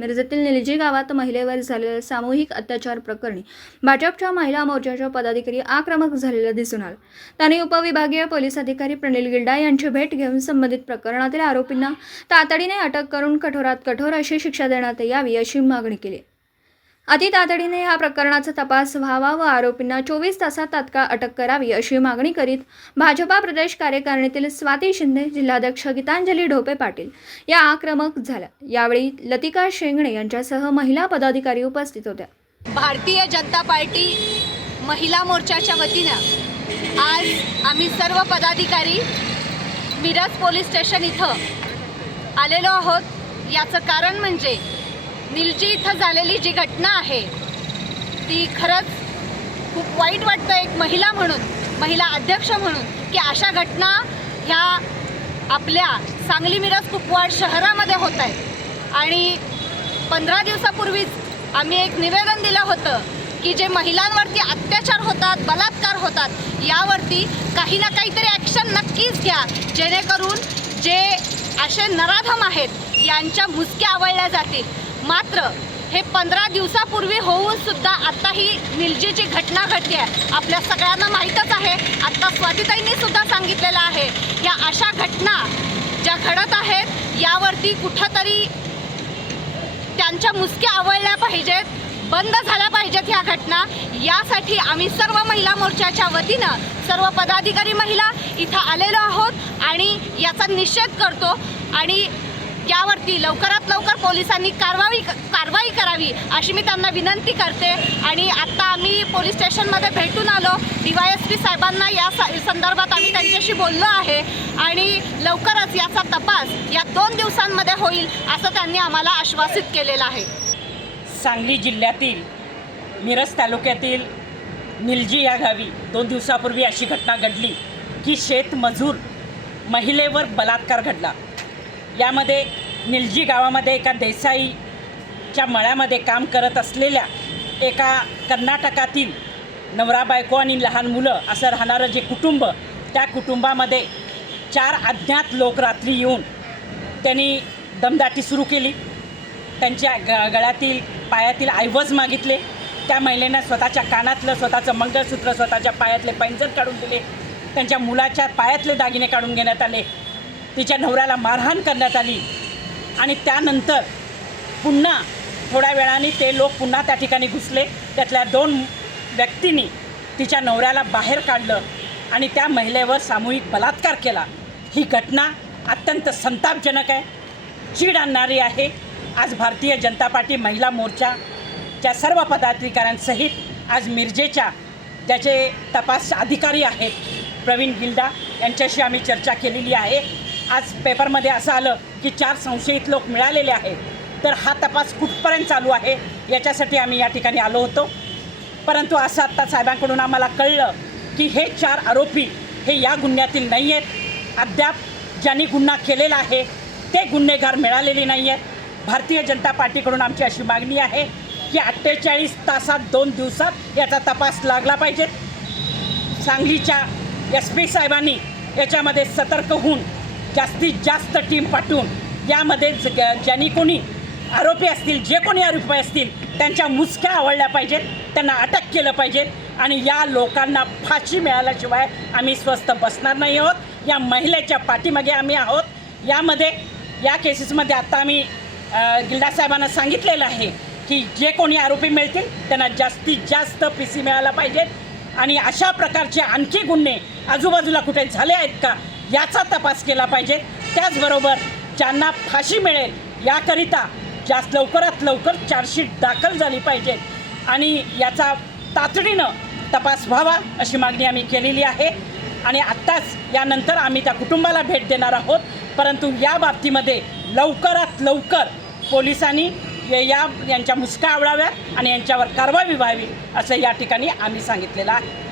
मिरजेतील निलजी गावात महिलेवर झालेल्या सामूहिक अत्याचार प्रकरणी भाजपच्या महिला मोर्चाच्या पदाधिकारी आक्रमक झालेला दिसून आला। त्यांनी उपविभागीय पोलीस अधिकारी प्रणिल गिल्डा यांची भेट घेऊन संबंधित प्रकरणातील आरोपींना तातडीने अटक करून कठोरात कठोर अशी शिक्षा देण्यात यावी अशी मागणी केली। अति तातडीने या प्रकरणाचा तपास व्हावा व आरोपींना 24 तासात तात्काळ अटक करावी अशी मागणी करीत भाजपा प्रदेश कार्यकारिणीतील स्वाती शिंदे, जिल्हाध्यक्ष गीतांजली ढोपे पाटील या आक्रमक झाल्या। यावेळी लतिका शेंगणे यांच्यासह महिला पदाधिकारी उपस्थित होत्या। भारतीय जनता पार्टी महिला मोर्चाच्या वतीने आज आम्ही सर्व पदाधिकारी मिरज पोलीस स्टेशन इथं आलेलो आहोत। याचं कारण म्हणजे निलजी इथं झालेली जी घटना आहे ती खरंच खूप वाईट वाटतं एक महिला म्हणून, महिला अध्यक्ष म्हणून, की अशा घटना ह्या आपल्या सांगली मिरज कुपवाड शहरामध्ये होत आहेत। आणि 15 दिवसापूर्वीच आम्ही एक निवेदन दिलं होतं की जे महिलांवरती अत्याचार होतात, बलात्कार होतात, यावरती काही ना काहीतरी ॲक्शन नक्कीच घ्या, जेणेकरून जे असे नराधम आहेत यांच्या मुसक्या आवळल्या जातील। मात्र हे 15 दिवसापूर्वी होऊन सुद्धा आता ही निलजीची घटना घडली आहे। आपल्या सगळ्यांना माहीतच आहे, आत्ता स्वातीताईंनी सुद्धा सांगितलेलं आहे, या अशा घटना ज्या घडत आहेत यावरती कुठंतरी त्यांच्या मुसक्या आवळल्या पाहिजेत, बंद झाल्या पाहिजेत ह्या घटना। यासाठी आम्ही सर्व महिला मोर्चाच्या वतीनं सर्व पदाधिकारी महिला इथं आलेलो आहोत आणि याचा निषेध करतो आणि यावरती लवकरात लवकर पोलिसांनी कारवाई करावी अशी मी त्यांना विनंती करते। आणि आत्ता आम्ही पोलीस स्टेशनमध्ये भेटून आलो, DYSP साहेबांना या संदर्भात आम्ही त्यांच्याशी बोललो आहे आणि लवकरच याचा तपास या 2 दिवसांमध्ये होईल असं त्यांनी आम्हाला आश्वासित केलेलं आहे। सांगली जिल्ह्यातील मिरज तालुक्यातील निलजी या गावी 2 दिवसापूर्वी अशी घटना घडली की शेतमजूर महिलेवर बलात्कार घडला। यामध्ये निलजी गावामध्ये एका देसाईच्या मळ्यामध्ये काम करत असलेल्या एका कर्नाटकातील नवरा बायको आणि लहान मुलं असं राहणारं जे कुटुंब, त्या कुटुंबामध्ये 4 अज्ञात लोक रात्री येऊन त्यांनी दमदाटी सुरू केली। त्यांच्या गळ्यातील पायातील ऐवज मागितले। त्या महिलेनं स्वतःच्या कानातलं, स्वतःचं मंगळसूत्र, स्वतःच्या पायातले पैंजण काढून दिले। त्यांच्या मुलाच्या पायातले दागिने काढून घेण्यात आले। तिच्या नवऱ्याला मारहाण करण्यात आली आणि त्यानंतर पुन्हा थोड्या वेळाने ते लोक पुन्हा त्या ठिकाणी घुसले। त्यातल्या 2 व्यक्तींनी तिच्या नवऱ्याला बाहेर काढलं आणि त्या महिलेवर सामूहिक बलात्कार केला। ही घटना अत्यंत संतापजनक आहे, चीड आणणारी आहे। आज भारतीय जनता पार्टी महिला मोर्चाच्या सर्व पदाधिकाऱ्यांसहित आज मिरजेच्या ज्याचे तपास अधिकारी आहेत प्रवीण गिल्डा यांच्याशी आम्ही चर्चा केलेली आहे। आज पेपरमध्ये असं आलं की 4 संशयित लोक मिळालेले आहेत, तर हा तपास कुठपर्यंत चालू आहे याच्यासाठी आम्ही या ठिकाणी आलो होतो। परंतु असं आत्ता साहेबांकडून आम्हाला कळलं की हे 4 आरोपी हे या गुन्ह्यातील नाही आहेत। अद्याप ज्यांनी गुन्हा केलेला आहे ते गुन्हेगार मिळालेले नाही आहेत। भारतीय जनता पार्टीकडून आमची अशी मागणी आहे की 48 तासात 2 दिवसात याचा तपास लागला पाहिजे। सांगलीच्या SP साहेबांनी याच्यामध्ये सतर्क होऊन जास्तीत जास्त टीम पाठवून यामध्ये ज्यांनी कोणी आरोपी असतील, जे कोणी आरोपी असतील त्यांच्या मुसक्या आवळल्या पाहिजेत, त्यांना अटक केलं पाहिजे आणि या लोकांना फाशी मिळाल्याशिवाय आम्ही स्वस्थ बसणार नाही आहोत। या महिलेच्या पाठीमागे आम्ही आहोत। यामध्ये या केसेसमध्ये आत्ता आम्ही गिल्डा साहेबांना सांगितलेलं आहे की जे कोणी आरोपी मिळतील त्यांना जास्तीत जास्त PC मिळाला पाहिजेत आणि अशा प्रकारचे आणखी गुन्हे आजूबाजूला कुठे झाले आहेत का याचा तपास केला पाहिजे। त्याचबरोबर ज्यांना फाशी मिळेल याकरिता लवकरात लवकर चार्जशीट दाखल झाली पाहिजे आणि याचा तातडीनं तपास व्हावा अशी मागणी आम्ही केलेली आहे। आणि आत्ताच यानंतर आम्ही त्या कुटुंबाला भेट देणार आहोत। परंतु या बाबतीमध्ये लवकरात लवकर पोलिसांनी यांच्या मुसक्या आवळाव्यात आणि यांच्यावर कारवाई व्हावी असं या ठिकाणी आम्ही सांगितलेलं आहे।